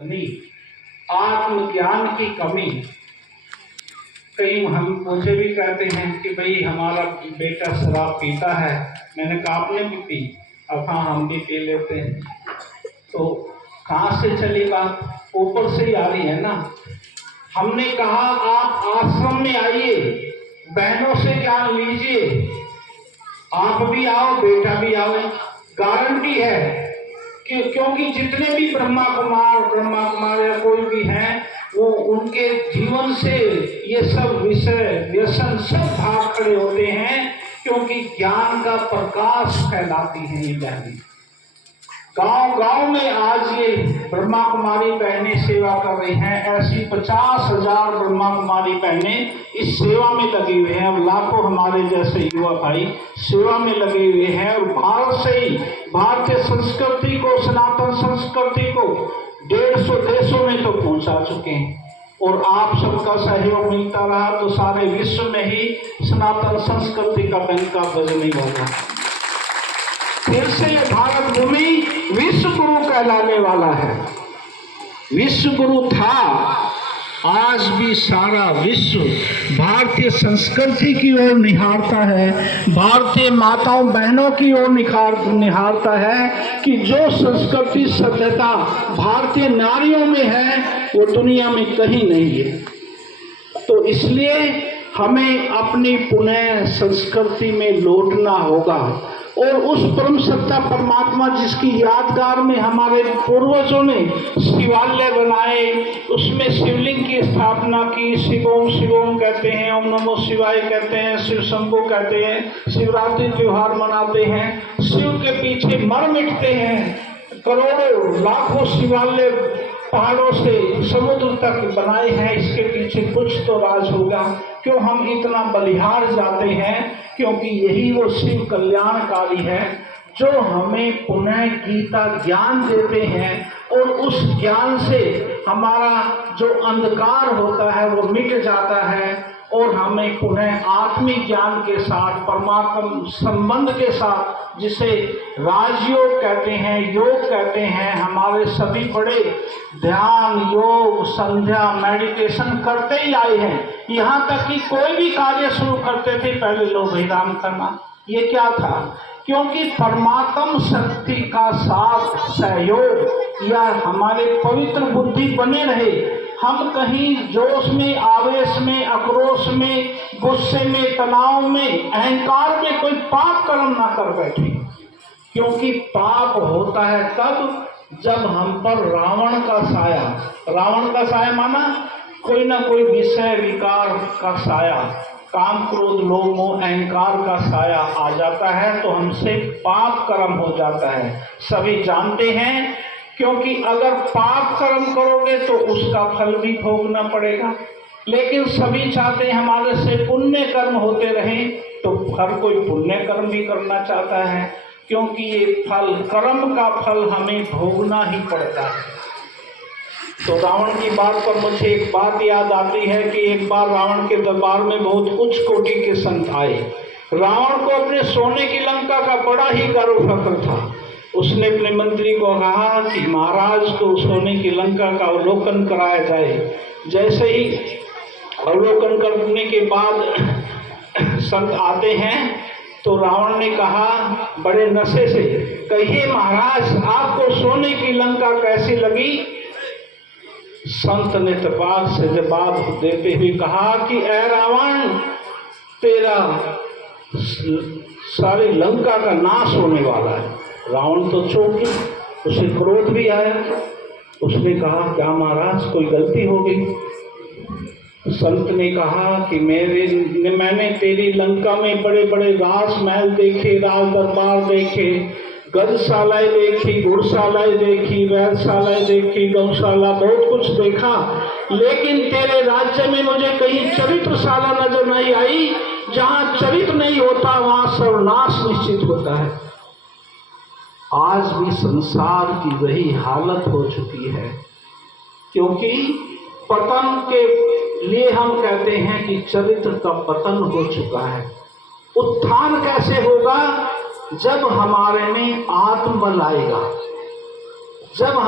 नहीं, आत्मज्ञान की कमी। कई हम मुझे भी कहते हैं कि भाई हमारा बेटा शराब पीता है। मैंने कहा आपने भी पी? अब हाँ, हम भी पी लेते हैं। तो कहाँ से चली बात? ऊपर से ही आ रही है ना। हमने कहा आप आश्रम में आइए, बहनों से ज्ञान लीजिए, आप भी आओ, बेटा भी आओ। गारंटी है कि क्योंकि जितने भी ब्रह्मा कुमार या कोई भी हैं, वो उनके जीवन से ये सब विषय व्यसन सब भाग खड़े होते हैं, क्योंकि ज्ञान का प्रकाश फैलाती हैं ये बहनें। गांव गांव में आज ये ब्रह्मा कुमारी बहनें सेवा कर रही हैं। ऐसी 50,000 ब्रह्मा कुमारी बहनें इस सेवा में लगी हुए हैं। अब लाखों हमारे जैसे युवा भाई सेवा में लगे हुए हैं और भारत से ही भारतीय संस्कृति को, सनातन संस्कृति को 150 देशों में तो पहुंचा चुके हैं। और आप सबका सहयोग मिलता रहा तो सारे विश्व में ही सनातन संस्कृति का डंका बजने वाला। फिर से भारत भूमि विश्व गुरु कहलाने वाला है। विश्व गुरु था, आज भी सारा विश्व भारतीय संस्कृति की ओर निहारता है, भारतीय माताओं बहनों की ओर निहारता है कि जो संस्कृति सभ्यता भारतीय नारियों में है वो दुनिया में कहीं नहीं है। तो इसलिए हमें अपनी पुनः संस्कृति में लौटना होगा और उस परम सत्ता परमात्मा जिसकी यादगार में हमारे पूर्वजों ने शिवालय बनाए, उसमें शिवलिंग की स्थापना की। शिवोम शिवोम कहते हैं, ओम नमो शिवाय कहते हैं, शिव शंभु कहते हैं, शिवरात्रि त्योहार मनाते हैं, शिव के पीछे मर मिटते हैं। करोड़ों लाखों शिवालय पहाड़ों से समुद्र तक बनाए हैं, इसके पीछे कुछ तो राज होगा। क्यों हम इतना बलिहार जाते हैं? क्योंकि यही वो शिव कल्याणकारी है जो हमें पुनः गीता ज्ञान देते हैं और उस ज्ञान से हमारा जो अंधकार होता है वो मिट जाता है और हमें पुनः आत्मिक ज्ञान के साथ, परमात्मा संबंध के साथ, जिसे राजयोग कहते हैं, योग कहते हैं, हमारे सभी बड़े ध्यान, योग, संध्या, मेडिटेशन करते ही आए हैं। यहाँ तक कि कोई भी कार्य शुरू करते थे पहले लोग विराम करना। ये क्या था? क्योंकि परमात्म शक्ति का साथ, सहयोग या हमारे पवित्र बुद्धि बने रहे। हम कहीं जोश में, आवेश में, आक्रोश में, गुस्से में, तनाव में, अहंकार में कोई पाप कर्म ना कर बैठे। क्योंकि पाप होता है तब जब हम पर रावण का साया माना कोई ना कोई विषय विकार का साया, काम क्रोध लोभ मोह अहंकार का साया आ जाता है तो हमसे पाप कर्म हो जाता है। सभी जानते हैं, क्योंकि अगर पाप कर्म करोगे तो उसका फल भी भोगना पड़ेगा। लेकिन सभी चाहते हैं हमारे से पुण्य कर्म होते रहें, तो हर कोई पुण्य कर्म भी करना चाहता है, क्योंकि ये फल, कर्म का फल हमें भोगना ही पड़ता है। तो रावण की बात पर मुझे एक बात याद आती है कि एक बार रावण के दरबार में बहुत उच्च कोटि के संत आए। रावण को अपने सोने की लंका का बड़ा ही गर्व फक्र था। उसने अपने मंत्री को कहा कि महाराज को सोने की लंका का अवलोकन कराया जाए। जैसे ही अवलोकन करने के बाद संत आते हैं तो रावण ने कहा बड़े नशे से, कहिए महाराज आपको सोने की लंका कैसी लगी? संत ने तपाक से जवाब देते हुए कहा कि ऐ रावण, तेरा सारी लंका का नाश होने वाला है। रावण तो चौंक गया, उसे क्रोध भी आया। उसने कहा क्या महाराज कोई गलती हो गई? संत ने कहा कि मैंने तेरी लंका में बड़े बड़े राजमहल देखे, राज दरबार देखे, गजशालाएं देखी, घुड़शालाएं देखी, वैधशालाएं देखी, गौशाला, बहुत कुछ देखा, लेकिन तेरे राज्य में मुझे कहीं चरित्रशाला नजर नहीं आई। जहाँ चरित्र नहीं होता वहाँ सर्वनाश निश्चित होता है। आज भी संसार की वही हालत हो चुकी है, क्योंकि पतन के लिए हम कहते हैं कि चरित्र का पतन हो चुका है। उत्थान कैसे होगा? जब हमारे में आत्मबल आएगा, जब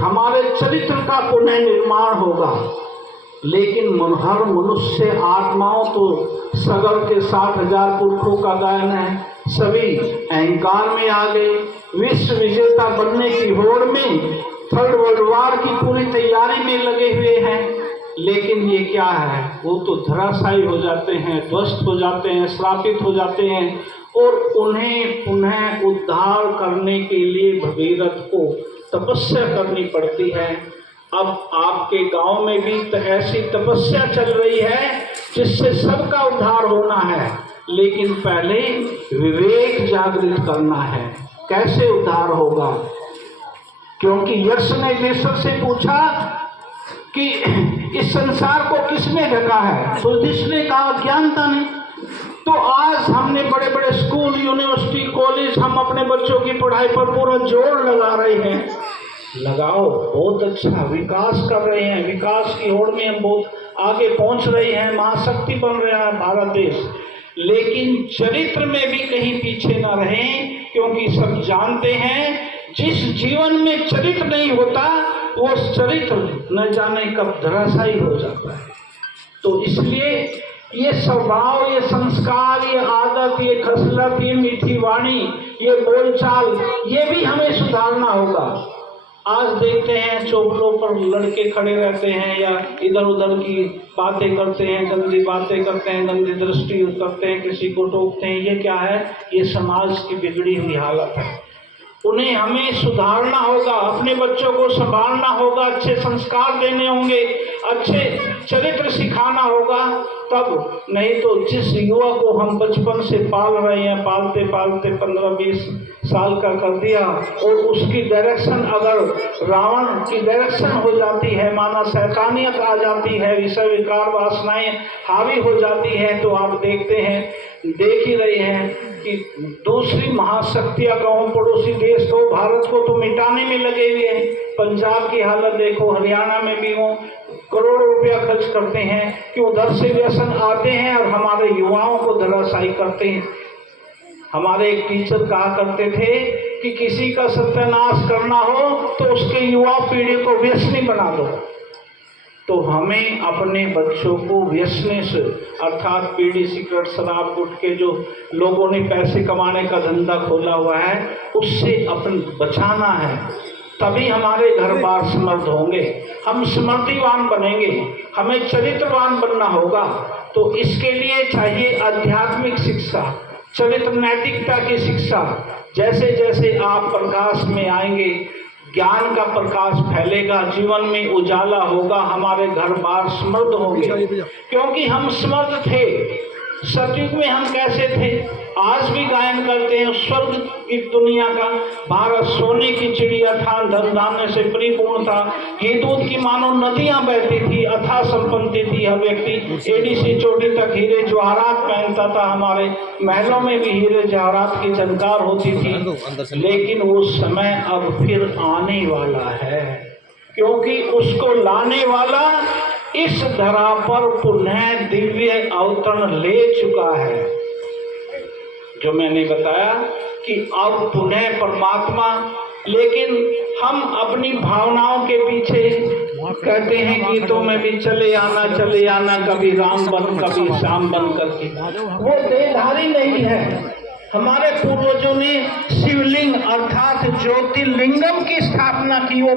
हमारे चरित्र का पुनः निर्माण होगा। लेकिन हर मनुष्य आत्माओं तो सगर के 60,000 पुरखों का गायन है, सभी अहंकार में आ गए, विश्व विजेता बनने की होड़ में थर्ड वर्ल्ड वॉर की पूरी तैयारी में लगे हुए हैं। लेकिन ये क्या है, वो तो धराशायी हो जाते हैं, ध्वस्त हो जाते हैं, श्रापित हो जाते हैं, और उन्हें पुनः उद्धार करने के लिए भगीरथ को तपस्या करनी पड़ती है। अब आपके गांव में भी तो ऐसी तपस्या चल रही है जिससे सबका उद्धार होना है, लेकिन पहले विवेक जागृत करना है। कैसे उद्धार होगा? क्योंकि यक्ष ने ईश्वर से पूछा कि इस संसार को किसने ढका है, तो जिसने कहा ज्ञानता ने। तो आज हमने बड़े बड़े स्कूल, यूनिवर्सिटी, कॉलेज, हम अपने बच्चों की पढ़ाई पर पूरा जोर लगा रहे हैं। लगाओ, बहुत अच्छा विकास कर रहे हैं, विकास की होड़ में हम बहुत आगे पहुंच रहे हैं, महाशक्ति बन रहा है भारत देश। लेकिन चरित्र में भी कहीं पीछे न रहें, क्योंकि सब जानते हैं जिस जीवन में चरित्र नहीं होता वो चरित्र न जाने कब धराशायी हो जाता है। तो इसलिए ये स्वभाव, ये संस्कार, ये आदत, ये खसलत, ये मीठी वाणी, ये बोलचाल, ये भी हमें सुधारना होगा। आज देखते हैं चौपलों पर लड़के खड़े रहते हैं या इधर उधर की बातें करते हैं, गंदी बातें करते हैं, गंदी दृष्टि करते हैं, किसी को टोकते हैं। ये क्या है? ये समाज की बिगड़ी हुई हालत है। उन्हें हमें सुधारना होगा, अपने बच्चों को संभालना होगा, अच्छे संस्कार देने होंगे, अच्छे चरित्र सिखाना होगा, तब। नहीं तो जिस युवा को हम बचपन से पाल रहे हैं, पालते पालते 15-20 साल का कर दिया, और उसकी डायरेक्शन अगर रावण की डायरेक्शन हो जाती है, माना शैतानियत आ जाती है, विषय विकार वासनाएं हावी हो जाती है, तो आप देखते हैं, देख ही रहे हैं कि दूसरी महाशक्तियां गांव पड़ोसी देश को, भारत को तो मिटाने में लगे हुए हैं। पंजाब की हालत देखो, हरियाणा में भी वो करोड़ों रुपया खर्च करते हैं कि उधर से व्यसन आते हैं और हमारे युवाओं को धराशायी करते हैं। हमारे एक टीचर कहा करते थे कि किसी का सत्यानाश करना हो तो उसके युवा पीढ़ी को व्यसनी बना दो। तो हमें अपने बच्चों को व्यसनी से, अर्थात बीड़ी, सिगरेट, शराब, गुटखे, जो लोगों ने पैसे कमाने का धंधा खोला हुआ है, उससे अपन बचाना है। तभी हमारे घर बार समृद्ध होंगे, हम समृद्धिवान बनेंगे, हमें चरित्रवान बनना होगा। तो इसके लिए चाहिए आध्यात्मिक शिक्षा, चरित्र नैतिकता की शिक्षा। जैसे जैसे आप प्रकाश में आएंगे, ज्ञान का प्रकाश फैलेगा, जीवन में उजाला होगा, हमारे घर बार समृद्ध होंगे। क्योंकि हम समृद्ध थे, सतयुग में हम कैसे थे, आज भी गायन करते हैं स्वर्ग की दुनिया का। भारत सोने की चिड़िया था, धन धान्य से परिपूर्ण था, घी दूध की मानो नदियां बहती थी, अथाह संपत्ति थी, हर व्यक्ति एड़ी से चोटी तक हीरे जवाहरात पहनता था, हमारे महलों में भी हीरे जवाहरात की झनकार होती थी। लेकिन वो समय अब फिर आने वाला है, क्योंकि उसको लाने वाला इस धरा पर पुनः दिव्य अवतरण ले चुका है। जो मैंने बताया कि अब पुनः परमात्मा, लेकिन हम अपनी भावनाओं के पीछे कहते हैं गीतों में भी चले आना, कभी राम बन कभी श्याम बन करके। वो देहधारी नहीं है। हमारे पूर्वजों ने शिवलिंग अर्थात ज्योतिर्लिंगम की स्थापना की, वो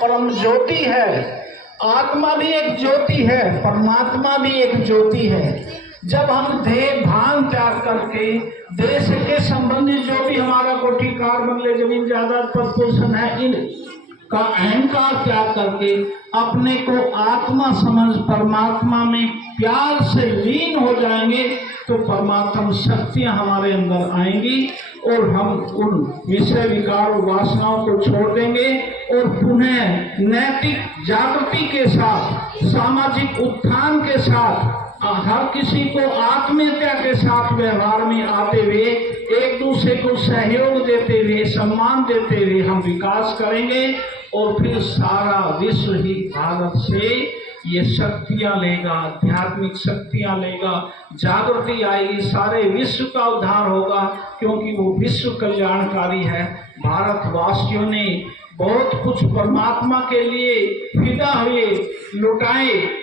परम ज्योति है। आत्मा भी एक ज्योति है, परमात्मा भी एक ज्योति है। जब हम देह भान त्याग करके देश के संबंधी जो भी हमारा कोठी कार बंगले जमीन जायदाद पद पोषण है, इन का अहंकार त्याग करके अपने को आत्मा समझ परमात्मा में प्यार से लीन हो जाएंगे, तो परमात्मा शक्तियां हमारे अंदर आएंगी और हम उन विषय विकार और वासनाओं को छोड़ देंगे और पुनः नैतिक जागृति के साथ, सामाजिक उत्थान के साथ, हर किसी को आत्मीयता के साथ व्यवहार में आते हुए, एक दूसरे को सहयोग देते हुए, सम्मान देते हुए हम विकास करेंगे। और फिर सारा विश्व ही भारत से ये शक्तियां लेगा, आध्यात्मिक शक्तियां लेगा, जागृति आएगी, सारे विश्व का उद्धार होगा, क्योंकि वो विश्व कल्याणकारी है। भारतवासियों ने बहुत कुछ परमात्मा के लिए फिदा हुए, लुटाए।